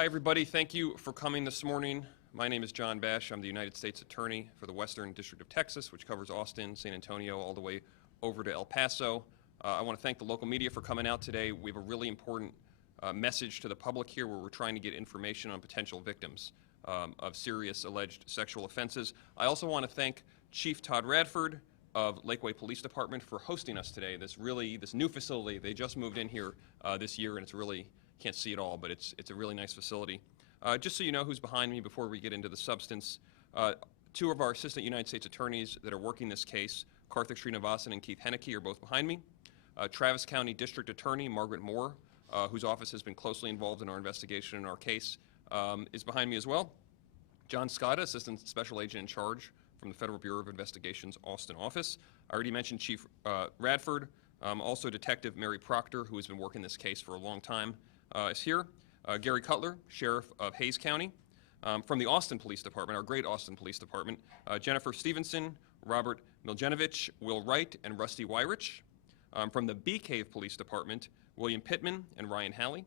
Hi, everybody. Thank you for coming this morning. My name is John Bash. I'm the United States Attorney for the Western District of Texas, which covers Austin, San Antonio, all the way over to El Paso. I want to thank the local media for coming out today. We have a really important message to the public here where we're trying to get information on potential victims of serious alleged sexual offenses. I also want to thank Chief Todd Radford of Lakeway Police Department for hosting us today. This new facility, they just moved in here this year, and it's really, can't see it all, but it's a really nice facility. Just so you know who's behind me before we get into the substance, two of our assistant United States attorneys that are working this case, Karthik Srinivasan and Keith Henneke, are both behind me. Travis County District Attorney Margaret Moore, whose office has been closely involved in our investigation in our case, is behind me as well. John Scotta, Assistant Special Agent in Charge from the Federal Bureau of Investigation's Austin office. I already mentioned Chief Radford. Also Detective Mary Proctor, who has been working this case for a long time, is here. Gary Cutler, Sheriff of Hays County. From the Austin Police Department, our great Austin Police Department, Jennifer Stevenson, Robert Miljenovich, Will Wright, and Rusty Wyrich. From the Bee Cave Police Department, William Pittman and Ryan Halley.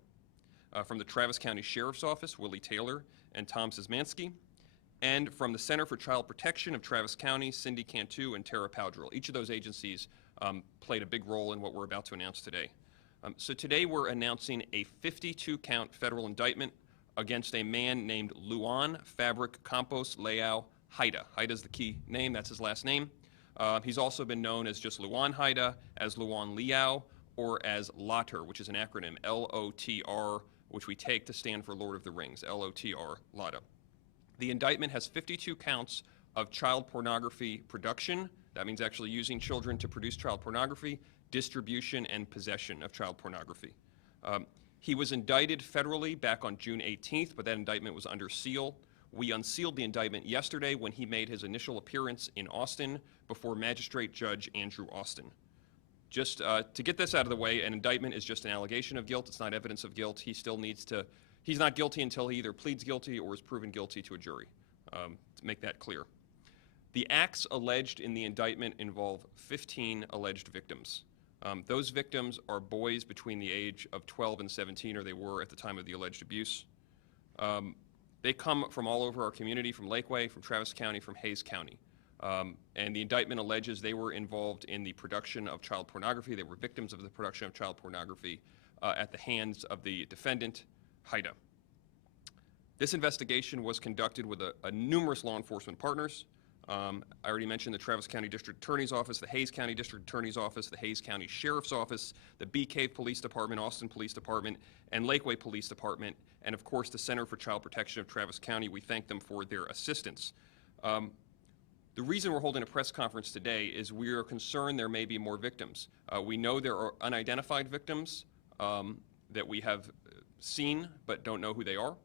From the Travis County Sheriff's Office, Willie Taylor and Tom Szymanski. And from the Center for Child Protection of Travis County, Cindy Cantu and Tara Powdrill. Each of those agencies played a big role in what we're about to announce today. So today we're announcing a 52-count federal indictment against a man named Luan Fabric Campos Leao Haida. Haida is the key name, that's his last name. He's also been known as just Luan Haida, as Luan Leao, or as LOTR, which is an acronym, L-O-T-R, which we take to stand for Lord of the Rings, L-O-T-R, LOTR. The indictment has 52 counts of child pornography production. That means actually using children to produce child pornography, distribution, and possession of child pornography. He was indicted federally back on June 18th, but that indictment was under seal. We unsealed the indictment yesterday when he made his initial appearance in Austin before Magistrate Judge Andrew Austin. Just to get this out of the way, an indictment is just an allegation of guilt. It's not evidence of guilt. He still needs to, he's not guilty until he either pleads guilty or is proven guilty to a jury, to make that clear. The acts alleged in the indictment involve 15 alleged victims. Those victims are boys between the age of 12 and 17, or they were at the time of the alleged abuse. They come from all over our community, from Lakeway, from Travis County, from Hays County. And the indictment alleges they were involved in the production of child pornography. They were victims of the production of child pornography at the hands of the defendant, Haida. This investigation was conducted with numerous law enforcement partners. I already mentioned the Travis County District Attorney's Office, the Hays County District Attorney's Office, the Hays County Sheriff's Office, the Bee Cave Police Department, Austin Police Department, and Lakeway Police Department, and of course the Center for Child Protection of Travis County. We thank them for their assistance. The reason we're holding a press conference today is we are concerned there may be more victims. We know there are unidentified victims that we have seen but don't know who they are.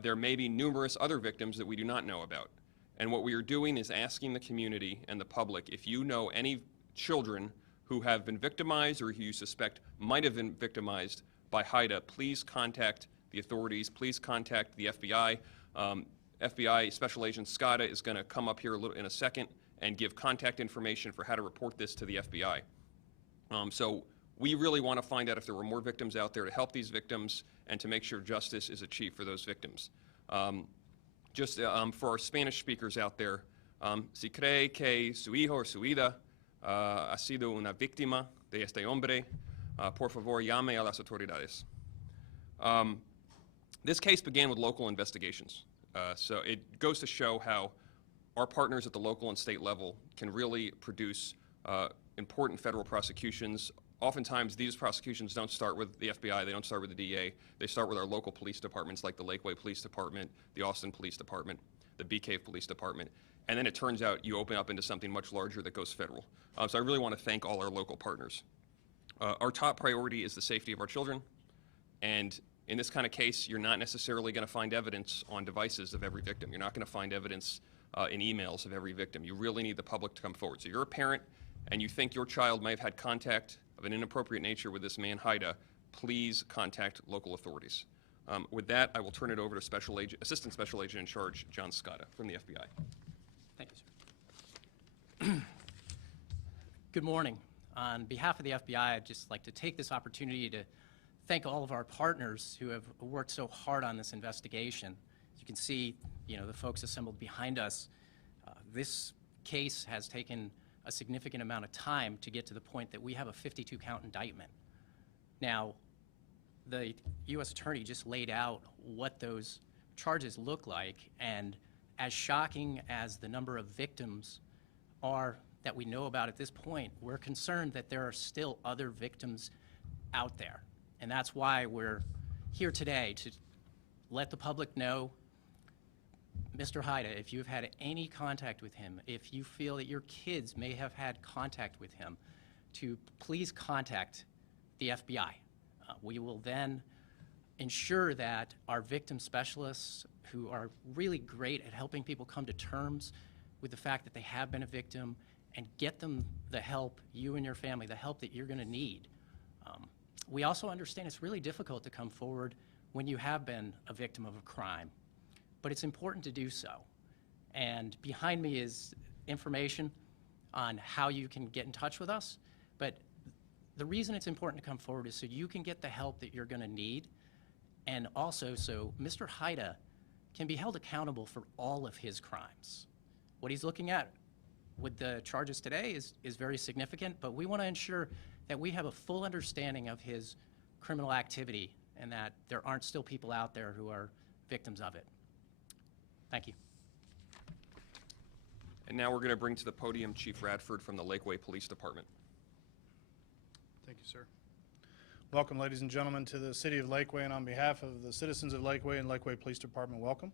There may be numerous other victims that we do not know about. And what we are doing is asking the community and the public, if you know any children who have been victimized or who you suspect might have been victimized by Haida, please contact the authorities, please contact the FBI. FBI Special Agent Scotta is going to come up here in a second and give contact information for how to report this to the FBI. So we really want to find out if there were more victims out there to help these victims and to make sure justice is achieved for those victims. Just for our Spanish speakers out there, si cree que su hijo o su hija ha sido una víctima de este hombre, por favor llame a las autoridades. This case began with local investigations. So it goes to show how our partners at the local and state level can really produce important federal prosecutions. Oftentimes, these prosecutions don't start with the FBI, they don't start with the DA, they start with our local police departments like the Lakeway Police Department, the Austin Police Department, the Bee Cave Police Department, and then it turns out you open up into something much larger that goes federal. So I really want to thank all our local partners. Our top priority is the safety of our children, and in this kind of case, you're not necessarily going to find evidence on devices of every victim. You're not going to find evidence in emails of every victim. You really need the public to come forward. So you're a parent and you think your child may have had contact of an inappropriate nature with this man, Haida, please contact local authorities. With that, I will turn it over to Assistant Special Agent in Charge, John Scotta from the FBI. Thank you, sir. Good morning. On behalf of the FBI, I'd just like to take this opportunity to thank all of our partners who have worked so hard on this investigation. As you can see, the folks assembled behind us. This case has taken a significant amount of time to get to the point that we have a 52-count indictment. Now, the U.S. Attorney just laid out what those charges look like, and as shocking as the number of victims are that we know about at this point, we're concerned that there are still other victims out there. And that's why we're here today, to let the public know, Mr. Haida, if you've had any contact with him, if you feel that your kids may have had contact with him, to please contact the FBI. We will then ensure that our victim specialists, who are really great at helping people come to terms with the fact that they have been a victim, and get them the help, you and your family, the help that you're going to need. We also understand it's really difficult to come forward when you have been a victim of a crime, but it's important to do so. And behind me is information on how you can get in touch with us, but the reason it's important to come forward is so you can get the help that you're going to need, and also so Mr. Haida can be held accountable for all of his crimes. What he's looking at with the charges today is very significant, but we want to ensure that we have a full understanding of his criminal activity and that there aren't still people out there who are victims of it. Thank you. And now we're going to bring to the podium Chief Radford from the Lakeway Police Department. Thank you, sir. Welcome, ladies and gentlemen, to the City of Lakeway, and on behalf of the citizens of Lakeway and Lakeway Police Department, welcome.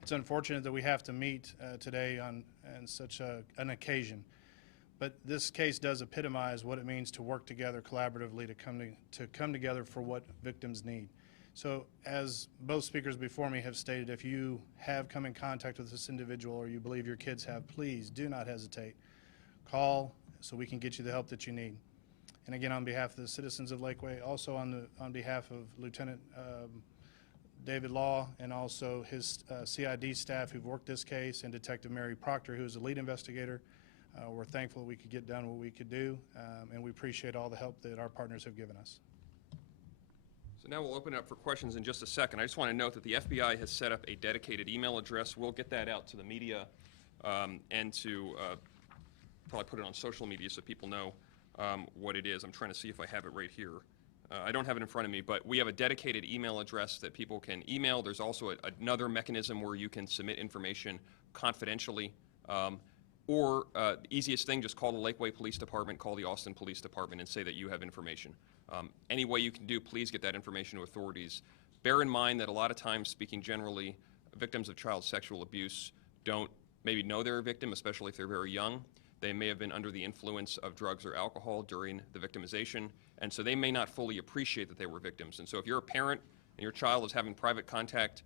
It's unfortunate that we have to meet today on such an occasion, but this case does epitomize what it means to work together collaboratively to come together for what victims need. So, as both speakers before me have stated, if you have come in contact with this individual or you believe your kids have, please do not hesitate. Call so we can get you the help that you need. And again, on behalf of the citizens of Lakeway, also on behalf of Lieutenant David Law and also his CID staff who've worked this case, and Detective Mary Proctor, who is the lead investigator, we're thankful we could get done what we could do, and we appreciate all the help that our partners have given us. So now we'll open it up for questions in just a second. I just want to note that the FBI has set up a dedicated email address. We'll get that out to the media and to probably put it on social media so people know what it is. I'm trying to see if I have it right here. I don't have it in front of me, but we have a dedicated email address that people can email. There's also another mechanism where you can submit information confidentially. Or the easiest thing, just call the Lakeway Police Department, call the Austin Police Department, and say that you have information. Any way you can do, please get that information to authorities. Bear in mind that a lot of times, speaking generally, victims of child sexual abuse don't maybe know they're a victim, especially if they're very young. They may have been under the influence of drugs or alcohol during the victimization, and so they may not fully appreciate that they were victims. And so if you're a parent and your child is having private contact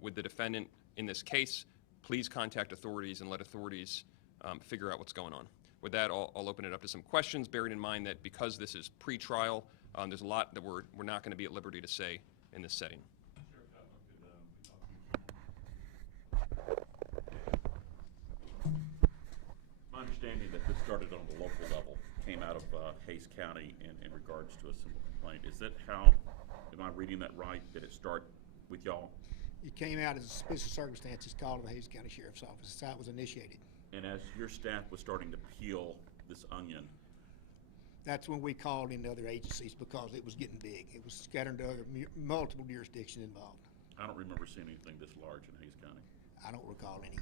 with the defendant in this case, please contact authorities and let authorities figure out what's going on. With that, I'll open it up to some questions, bearing in mind that because this is pre-trial, there's a lot that we're not going to be at liberty to say in this setting. My understanding that this started on the local level, came out of Hays County in regards to a simple complaint. Is that how, am I reading that right? Did it start with y'all? It came out as a suspicious circumstances called to the Hays County Sheriff's Office. That's how it was initiated. And as your staff was starting to peel this onion, That's when we called in other agencies because it was getting big. It was scattered to other multiple jurisdictions involved. I don't remember seeing anything this large in Hays County. I don't recall any.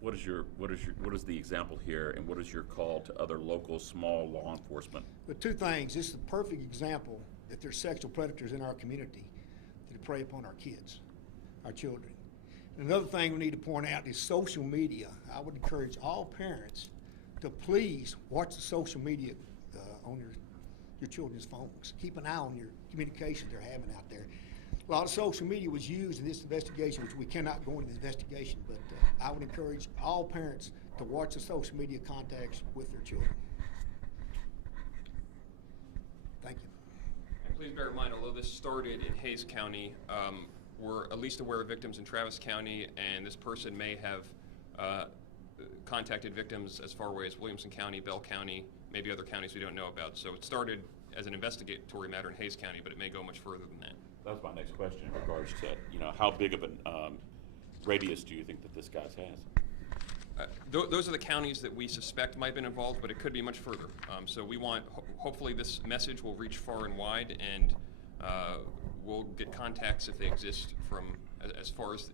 What is the example here, and what is your call to other local small law enforcement? But two things. This is a perfect example that there's sexual predators in our community that prey upon our kids, our children. Another thing we need to point out is social media. I would encourage all parents to please watch the social media on your children's phones. Keep an eye on your communications they're having out there. A lot of social media was used in this investigation, which we cannot go into the investigation, but I would encourage all parents to watch the social media contacts with their children. Thank you. And please bear in mind, although this started in Hays County, we're at least aware of victims in Travis County, and this person may have contacted victims as far away as Williamson County, Bell County, maybe other counties we don't know about. So it started as an investigatory matter in Hayes County, but it may go much further than that. That was my next question in regards to, how big of an radius do you think that this guy has? Those are the counties that we suspect might have been involved, but it could be much further. So we want, hopefully this message will reach far and wide, and we'll get contacts if they exist from as far as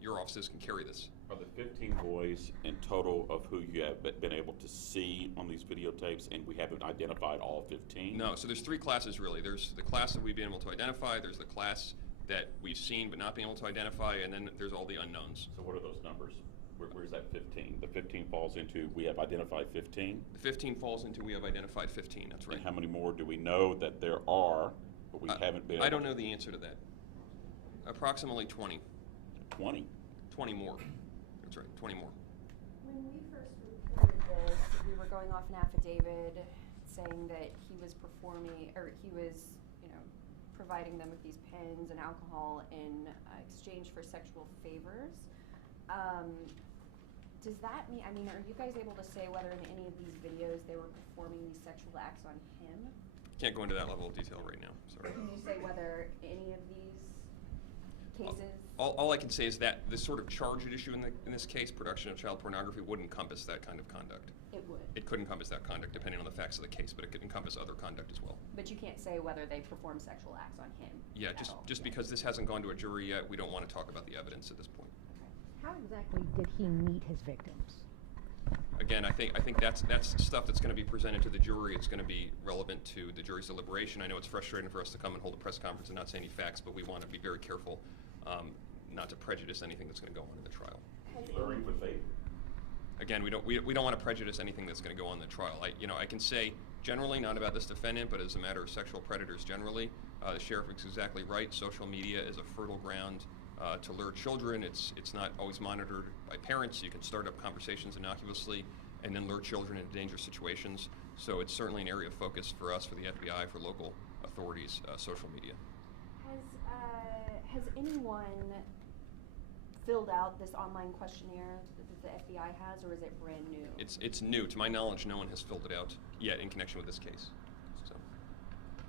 your offices can carry this. Are the 15 boys in total of who you have been able to see on these videotapes, and we haven't identified all 15? No, so there's three classes really. There's the class that we've been able to identify, there's the class that we've seen but not been able to identify, and then there's all the unknowns. So what are those numbers? Where's that 15? The 15 falls into, we have identified 15? The 15 falls into we have identified 15, that's right. And how many more do we know that there are, but we haven't been I don't know the answer to that. Approximately 20. 20? 20 more. That's right, 20 more. When we first reported this, we were going off an affidavit saying that he was providing them with these pens and alcohol in exchange for sexual favors. Does that mean, are you guys able to say whether in any of these videos they were performing these sexual acts on him? Can't go into that level of detail right now, sorry. Can you say whether any of these cases? All I can say is that this sort of charged issue in this case, production of child pornography, would encompass that kind of conduct. It would. It could encompass that conduct depending on the facts of the case, but it could encompass other conduct as well. But you can't say whether they perform sexual acts on him. Yeah, at all. just because this hasn't gone to a jury yet, we don't want to talk about the evidence at this point. How exactly did he meet his victims? Again, I think that's stuff that's going to be presented to the jury. It's going to be relevant to the jury's deliberation. I know it's frustrating for us to come and hold a press conference and not say any facts, but we want to be very careful not to prejudice anything that's going to go on in the trial. Slurring with vape? Again, we don't want to prejudice anything that's going to go on in the trial. I can say generally, not about this defendant, but as a matter of sexual predators generally, the sheriff is exactly right. Social media is a fertile ground to lure children. It's not always monitored by parents. You can start up conversations innocuously and then lure children into dangerous situations. So it's certainly an area of focus for us, for the FBI, for local authorities, social media. Has anyone filled out this online questionnaire that the FBI has, or is it brand new? It's new. To my knowledge, no one has filled it out yet in connection with this case. So.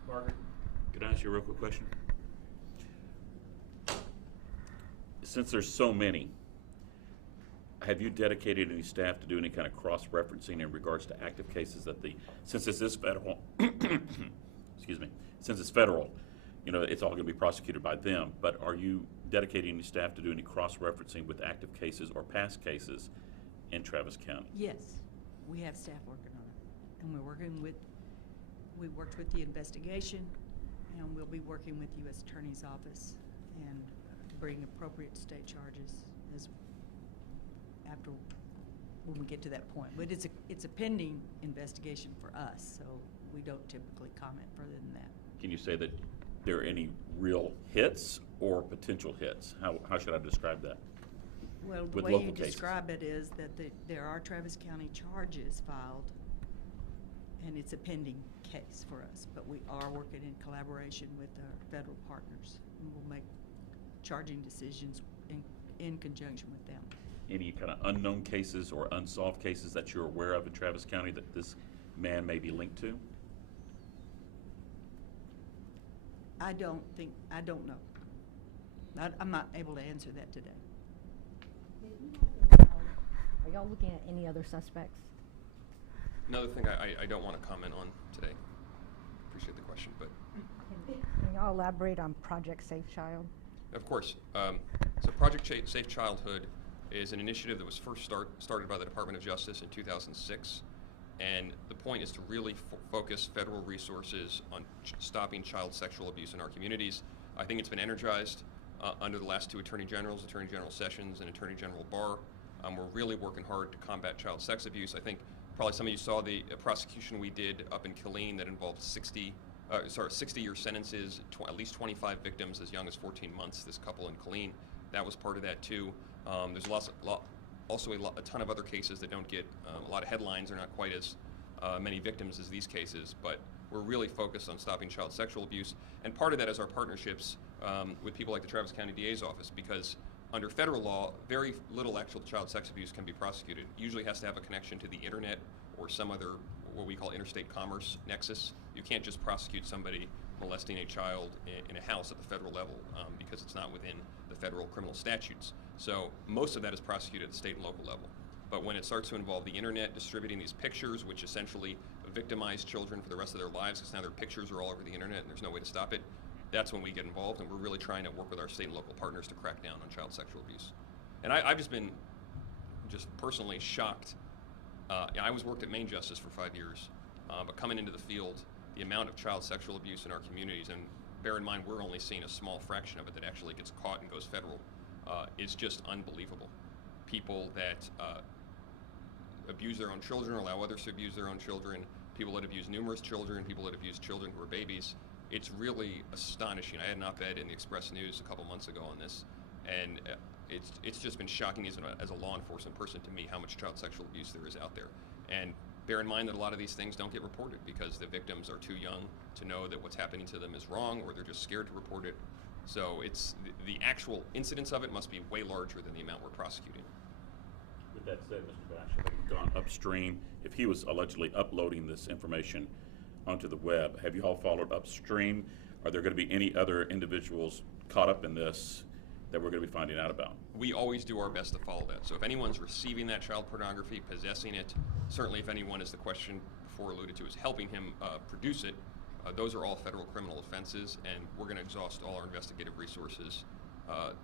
Margaret, could I ask you a real quick question? Since there's so many, have you dedicated any staff to do any kind of cross-referencing in regards to active cases since this is federal, excuse me, since it's federal, it's all going to be prosecuted by them, but are you dedicating any staff to do any cross-referencing with active cases or past cases in Travis County? Yes, we have staff working on it, and we worked with the investigation, and we'll be working with U.S. Attorney's Office and bring appropriate state charges after when we get to that point. But it's a pending investigation for us, so we don't typically comment further than that. Can you say that there are any real hits or potential hits? How should I describe that? Well, the With way local you cases. describe it is that there are Travis County charges filed, and it's a pending case for us. But we are working in collaboration with our federal partners, and we'll make charging decisions in conjunction with them. Any kind of unknown cases or unsolved cases that you're aware of in Travis County that this man may be linked to? I don't know. I'm not able to answer that today. Are y'all looking at any other suspects? Another thing I don't want to comment on today. Appreciate the question, but Can y'all elaborate on Project Safe Child? of course. So Project Safe Childhood is an initiative that was first started by the Department of Justice in 2006. And the point is to really focus federal resources on stopping child sexual abuse in our communities. I think it's been energized under the last two Attorney Generals, Attorney General Sessions and Attorney General Barr. We're really working hard to combat child sex abuse. I think probably some of you saw the prosecution we did up in Killeen that involved 60-year sentences, at least 25 victims as young as 14 months, this couple in Killeen. That was part of that too. There's also a ton of other cases that don't get a lot of headlines. They're not quite as many victims as these cases, but we're really focused on stopping child sexual abuse. And part of that is our partnerships with people like the Travis County DA's office, because under federal law, very little actual child sex abuse can be prosecuted. It usually has to have a connection to the internet or some other what we call interstate commerce nexus. You can't just prosecute somebody molesting a child in a house at the federal level because it's not within the federal criminal statutes. So most of that is prosecuted at the state and local level. But when it starts to involve the internet distributing these pictures, which essentially victimize children for the rest of their lives because now their pictures are all over the internet and there's no way to stop it, that's when we get involved, and we're really trying to work with our state and local partners to crack down on child sexual abuse. And I've just been personally shocked. I worked at Maine Justice for 5 years, but coming into the field, the amount of child sexual abuse in our communities, and bear in mind we're only seeing a small fraction of it that actually gets caught and goes federal, is just unbelievable. People that abuse their own children or allow others to abuse their own children, people that abuse numerous children, people that abuse children who are babies. It's really astonishing. I had an op-ed in the Express News a couple months ago on this, and it's just been shocking as a law enforcement person to me how much child sexual abuse there is out there. And bear in mind that a lot of these things don't get reported because the victims are too young to know that what's happening to them is wrong, or they're just scared to report it. So it's the actual incidence of it must be way larger than the amount we're prosecuting. With that said, Mr. Bash, have you gone upstream? If he was allegedly uploading this information onto the web, have you all followed upstream? Are there going to be any other individuals caught up in this that we're going to be finding out about? We always do our best to follow that. So if anyone's receiving that child pornography, possessing it, certainly if anyone, as the question before alluded to, is helping him produce it, those are all federal criminal offenses, and we're going to exhaust all our investigative resources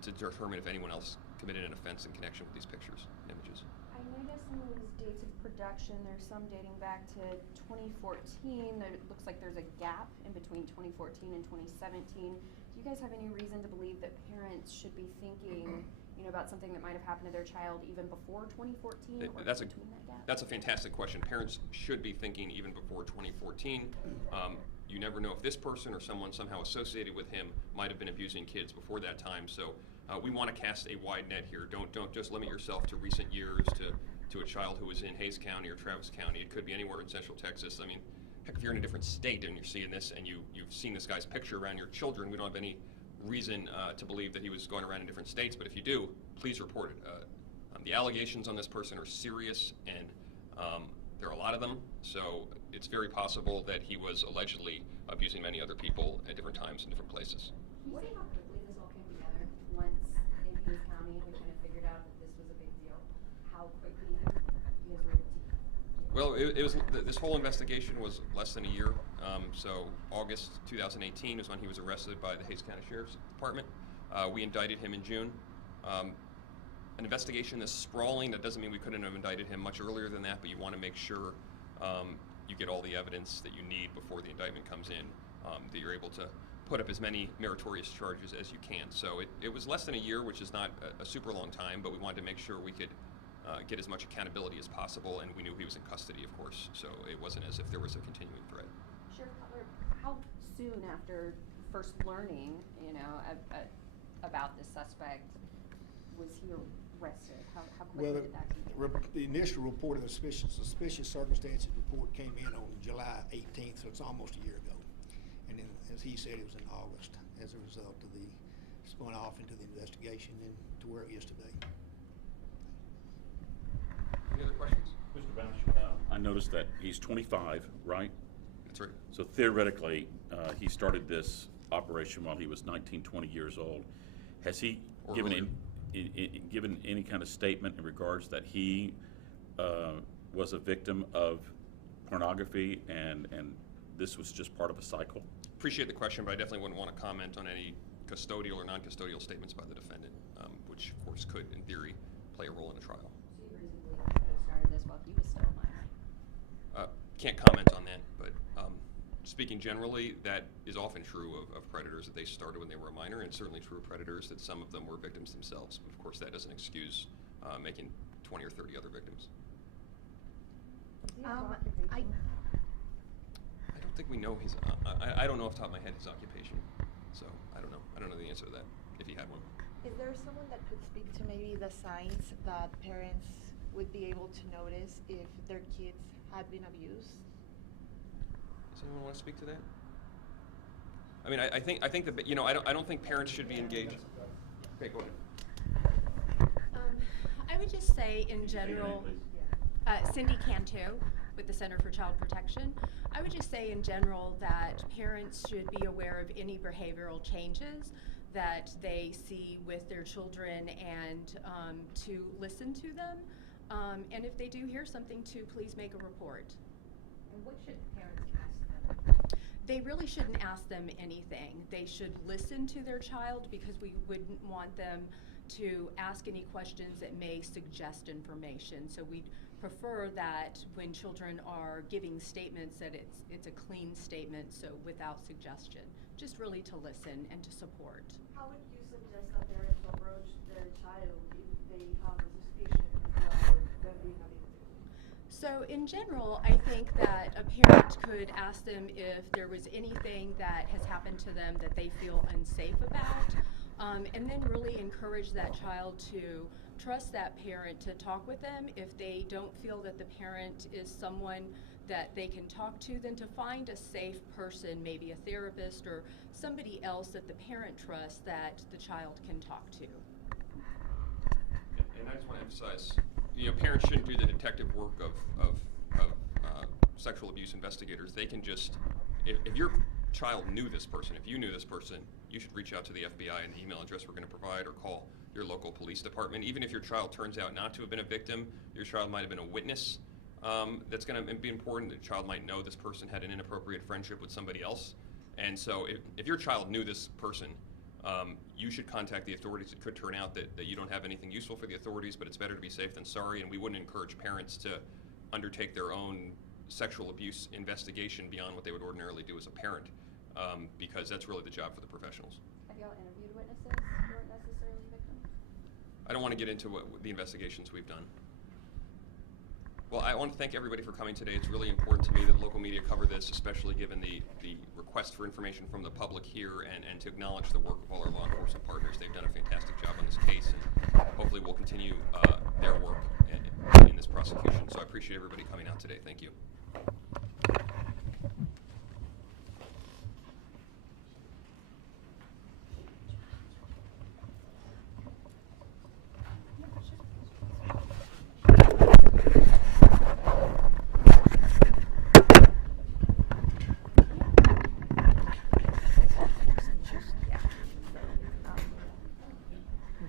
to determine if anyone else committed an offense in connection with these pictures and images. I noticed some of these dates of production, there's some dating back to 2014. It looks like there's a gap in between 2014 and 2017. Do you guys have any reason to believe that parents should be thinking, about something that might have happened to their child even before 2014 or That's between that gap? That's a fantastic question. Parents should be thinking even before 2014. You never know if this person or someone somehow associated with him might have been abusing kids before that time. So we want to cast a wide net here. Don't just limit yourself to recent years to a child who was in Hays County or Travis County. It could be anywhere in Central Texas. I mean, heck, if you're in a different state and you're seeing this and you've seen this guy's picture around your children, we don't have any reason to believe that he was going around in different states, but if you do, please report it. The allegations on this person are serious, and there are a lot of them, so it's very possible that he was allegedly abusing many other people at different times in different places. Can you say how quickly this all came together once in Hays County we kind of figured out that this was a big deal? How quickly you guys were able to? Well, this whole investigation was less than a year. So August 2018 is when he was arrested by the Hays County Sheriff's Department. We indicted him in June. An investigation this sprawling, that doesn't mean we couldn't have indicted him much earlier than that, but you want to make sure you get all the evidence that you need before the indictment comes in, that you're able to put up as many meritorious charges as you can. So it was less than a year, which is not a super long time, but we wanted to make sure we could get as much accountability as possible, and we knew he was in custody, of course, so it wasn't as if there was a continuing threat. Sheriff Cutler, how soon after first learning, about this suspect was he arrested? How quickly Well, did that come together? the initial report of the suspicious circumstances report came in on July 18th, so it's almost a year ago. And then, as he said, it was in August as a result of the spun off into the investigation and to where it is today. Any other questions? Mr. Bash, I noticed that he's 25, right? That's right. So theoretically, he started this operation while he was 19, 20 years old. Has he Or given any kind of statement in regards that he was a victim of pornography and this was just part of a cycle? Appreciate the question, but I definitely wouldn't want to comment on any custodial or non-custodial statements by the defendant, which of course could, in theory, play a role in a trial. So you reasonably could have started this while he was still a minor? Can't comment on that, but speaking generally, that is often true of predators, that they started when they were a minor, and certainly true of predators that some of them were victims themselves. But of course, that doesn't excuse making 20 or 30 other victims. I I don't think we know his. I don't know off the top of my head his occupation, so I don't know. I don't know the answer to that if he had one. Is there someone that could speak to maybe the signs that parents would be able to notice if their kids had been abused? Does anyone want to speak to that? I mean, I think that I don't think parents should be engaged. Okay, go ahead. I would just say in general, Cindy Cantu. with the Center for Child Protection. I would just say in general that parents should be aware of any behavioral changes that they see with their children and to listen to them. And if they do hear something, to please make a report. And what should parents ask them? They really shouldn't ask them anything. They should listen to their child, because we wouldn't want them to ask any questions that may suggest information. So we'd prefer that when children are giving statements that it's a clean statement, so without suggestion. Just really to listen and to support. How would you suggest that parents approach their child if they have a suspicion about them being addicted? So in general, I think that a parent could ask them if there was anything that has happened to them that they feel unsafe about, and then really encourage that child to trust that parent to talk with them. If they don't feel that the parent is someone that they can talk to, then to find a safe person, maybe a therapist or somebody else that the parent trusts that the child can talk to. And I just want to emphasize, parents shouldn't do the detective work of sexual abuse investigators. They can just, if your child knew this person, if you knew this person, you should reach out to the FBI and the email address we're going to provide, or call your local police department. Even if your child turns out not to have been a victim, your child might have been a witness. That's going to be important. The child might know this person had an inappropriate friendship with somebody else. And so if your child knew this person, you should contact the authorities. It could turn out that you don't have anything useful for the authorities, but it's better to be safe than sorry, and we wouldn't encourage parents to undertake their own sexual abuse investigation beyond what they would ordinarily do as a parent, because that's really the job for the professionals. Have y'all interviewed witnesses who weren't necessarily victims? I don't want to get into the investigations we've done. Well, I want to thank everybody for coming today. It's really important to me that local media cover this, especially given the request for information from the public here, and to acknowledge the work of all our law enforcement partners. They've done a fantastic job on this case, and hopefully we'll continue their work in this prosecution. So I appreciate everybody coming out today. Thank you.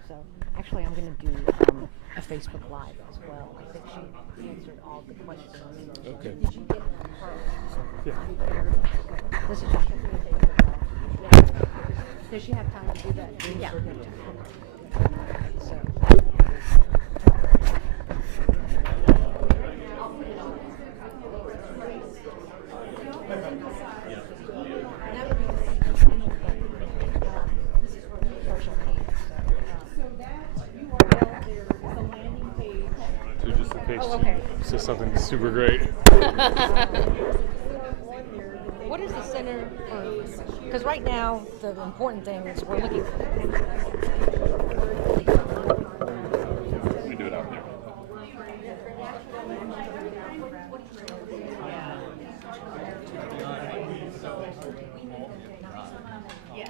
So, actually, I'm going to do a Facebook Live as well. I think she answered all the questions. Okay. Did you get her? Yeah. This is just a Facebook Live. Does she have time to do that? Yeah. So. Oh, okay. So something super great. What is the center for? Because right now, the important thing is we're looking for. Let me do it out there. Yeah.